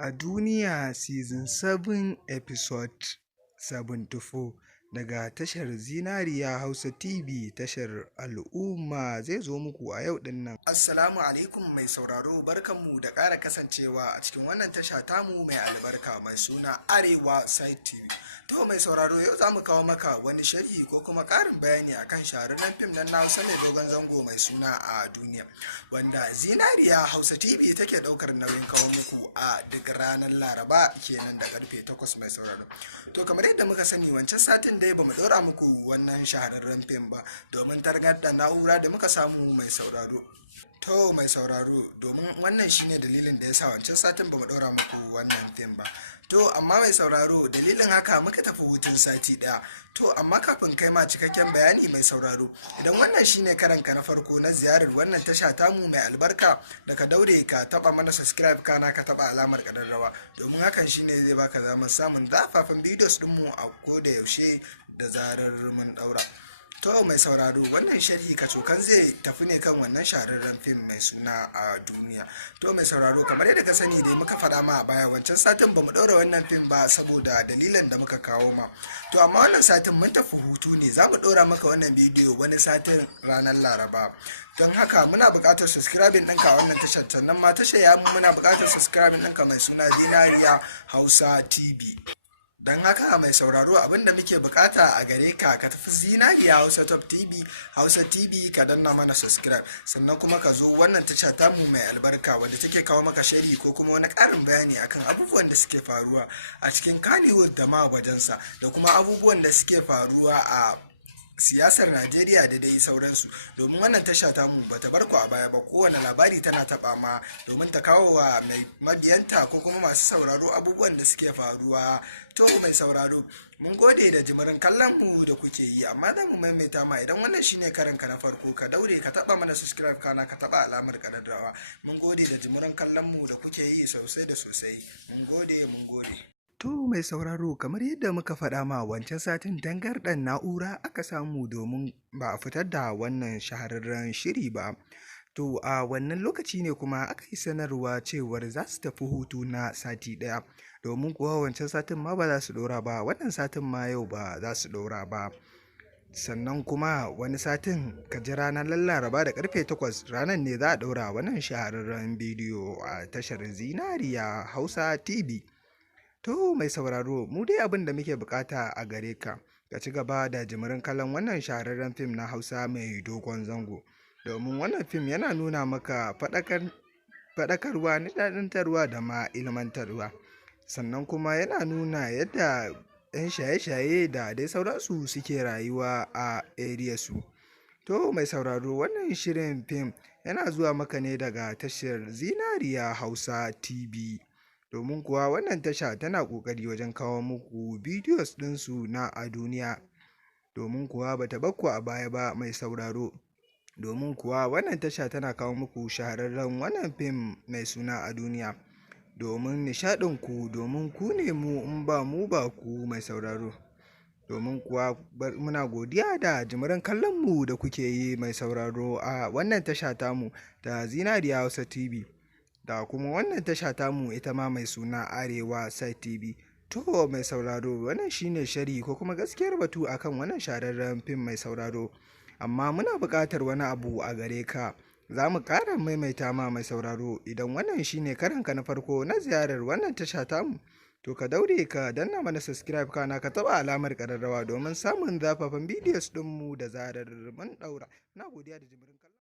A Duniya Season 7 Episode 74 daga tashar Zinariya Hausa TV, tashar al'umma zai zo muku a yau din nan. Assalamu alaikum mai sauraro, barkanmu da ƙara kasancewa a cikin wannan tasha tamu mai albarka mai suna Arewa Side TV. To mai sauraro, yau za mu kawo maka wani sharhi ko kuma ƙarin bayani akan shahararren fim na Hausa mai dogon zango mai suna A Duniya, wanda Zinariya Hausa TV take ɗaukar nauyin kawo muku a duk ranar Laraba kenan da karfe 8 mai sauraro. To kamar yadda muka sani, wancan satin dai bamu ɗora muku wannan shahararren fim ba domin targar da na'ura da muka samu mai sauraro. To mai sauraro, domin wannan shine dalilin da yasa wancan satin bamu ɗora muku wannan fim ba. To amma mai sauraro, dalilin haka muka tafi hutun sati ɗaya. To amma kafin kai ma cikakken bayani mai sauraro, idan wannan shine karanka na farko na ziyarar wannan tasha tamu mai albarka, da ka daure ka taba mana subscribe kana ka taba alamar kadarrawa, domin hakan shine zai baka damar samun zafafan videos dinmu a koda yaushe da zarar mun daura. To mai sauraro, wannan sharhi kacokan zai tafi ne kan wannan shahararren fim mai suna A Duniya. To mai sauraro, kamar yadda ka sani dai muka faɗa ma a baya, wancan satin bamu ɗaura wannan fim ba saboda dalilan da muka kawo ma. To amma wannan satin mun tafi hutu ne, za mu ɗora maka wannan bidiyo wani satin ranar Laraba. Don haka muna buƙatar subscribing ɗinka a wannan tashar, sannan ma tashar ya muna buƙatar subscribing ɗinka mai suna Zinariya Hausa TV. Don haka mai sauraro, abinda muke bukata a gare ka tafi Zinariya Hausa TV ka danna mana subscribe, sannan kuma ka zo wannan tasha tamu mai albarka wadda take kawo maka sharhi ko kuma wani karin bayani akan abubuwan da suke faruwa a cikin Kannywood da ma wajensa, da kuma abubuwan da suke faruwa a siyasar Najeriya da dai sauransu. Domin wannan tasha tamu bata bar ku a baya ba, kowane labari tana taba ma domin ta kawo wa mai mabiyanta ko kuma masu sauraro abubuwan da suke faruwa. To mai sauraro, mun gode da jimirin kallon mu da kuke yi, amma za mu maimaita ma, idan wannan shine karanka na farko, ka daure ka taba mana subscribe kana ka taba alamar kadarrawa. Mun gode da jimirin kallon mu da kuke yi sosai da sosai. Mun gode. To mai sauraro, kamar yadda muka faɗa ma wancan satin, dangarɗan na'ura aka samu domin ba a fitar da wannan shahararren shiri ba. To a wannan lokaci ne kuma aka yi sanarwa cewar za su tafi hutu na sati ɗaya, domin kuwa wancan satin ma ba za su ɗora ba, wannan satin ma yau ba za su ɗora ba. Sannan kuma wani satin ka ji ranar Laraba da karfe 8 ranar ne za a ɗora wannan shahararren bidiyo a tashar Zinariya Hausa TV. To mai sauraro, mu dai abin da muke bukata a gare ka ci gaba da jimirin kallon wannan shahararren fim na Hausa mai dogon zango, domin wannan fim yana nuna maka faɗakarwa, nishaɗantarwa da ma ilmantarwa, sannan kuma yana nuna yadda 'yan shaye-shaye da dai sauransu suke rayuwa a area su. To mai sauraro, wannan shirin fim yana zuwa maka ne daga tashar Zinariya Hausa TV. Domin kuwa wannan tasha tana ƙoƙari wajen kawo muku bidiyos ɗinsu na A Duniya, domin kuwa bata bakku a baya ba mai sauraro. Domin kuwa wannan tasha tana kawo muku shahararren wannan fim mai suna A Duniya domin nishaɗinku, domin ku ne mu, in ba mu ba ku mai sauraro. Domin kuwa muna godiya da jimirin kallon mu da kuke yi mai sauraro a wannan tasha tamu ta Zinariya Hausa TV, da kuma wannan tasha tamu ita ma mai suna Arewa Side TV. To mai sauraro, wannan shine sharhi ko kuma gaskiyar batu akan wannan shahararren fim mai sauraro, amma muna buƙatar wani abu a gare ka. Za mu ƙara maimaita ma mai sauraro, idan wannan shine karanka na farko na ziyarar wannan tasha tamu, to ka daure ka danna mana subscribe kana ka taba alamar ƙararrawa domin samun zafafan bidiyos ɗinmu da zarar mun ɗaura. Na godiya da jimirin kallon.